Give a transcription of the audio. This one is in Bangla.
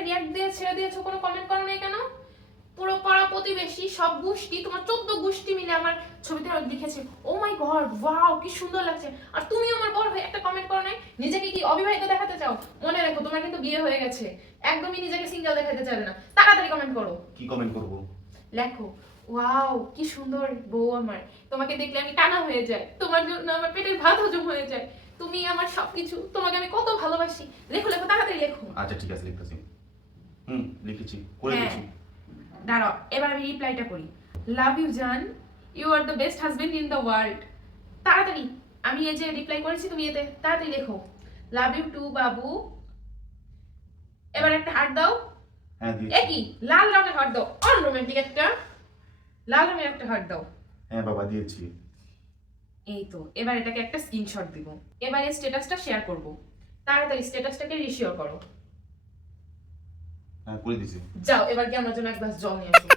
একটা রিয়াক্ট দিয়ে ছেড়ে দিয়েছো, কোনো কমেন্ট করো নাই কেন? পুরো পাড়া প্রতিবেশী সব গোষ্ঠী, তোমার 14 গোষ্ঠী মিলে আমার ছবিতে লিখেছে ও মাই গড ওয়াও কি সুন্দর লাগছে, আর তুমি আমার বড় হয়ে একটা কমেন্ট করো নাই? নিজেকে কি অবিবাহিত দেখাতে চাও? মনে রাখো তোমার কিন্তু বিয়ে হয়ে গেছে, একদমই নিজেকে সিঙ্গেল দেখাতে চাইবে না। তাড়াতাড়ি কমেন্ট করো। কি কমেন্ট করব? লেখো ওয়াও কি সুন্দর বউ আমার, তোমাকে দেখলে আমি টানা হয়ে যাই, তোমার জন্য আমার পেটের ভাত হজম হয়ে যায়, তুমি আমার সবকিছু, তোমাকে আমি কত ভালোবাসি। লেখো লেখো তাড়াতাড়ি লেখো। আচ্ছা ঠিক আছে, লিখতেছি। লিখেছি, করে হ্যাঁ। দিয়েছি। দাঁড়াও এবার আমি রিপ্লাইটা করি। লাভ ইউ জান, you are the best husband in the world. তাড়াতাড়ি আমি এই যে রিপ্লাই করেছি, তুমি এতে তাড়াতাড়ি লেখো লাভ ইউ টু বাবু। এবার একটা হার্ট দাও। হ্যাঁ দিয়েছি। একই লাল রঙের হার্ট দাও, অনরোম্যান্টিক একটা লাল রঙের একটা হার্ট দাও। হ্যাঁ বাবা দিয়েছি। এই তো এবার এটাকে একটা স্ক্রিনশট দিব। এবার এই স্ট্যাটাসটা শেয়ার করব, তাড়াতাড়ি স্ট্যাটাসটাকে রিশেয়ার করো। হ্যাঁ করে দিয়েছি। যাও এবার কি আমার জন্য এক গ্লাস জল নিয়ে আসো।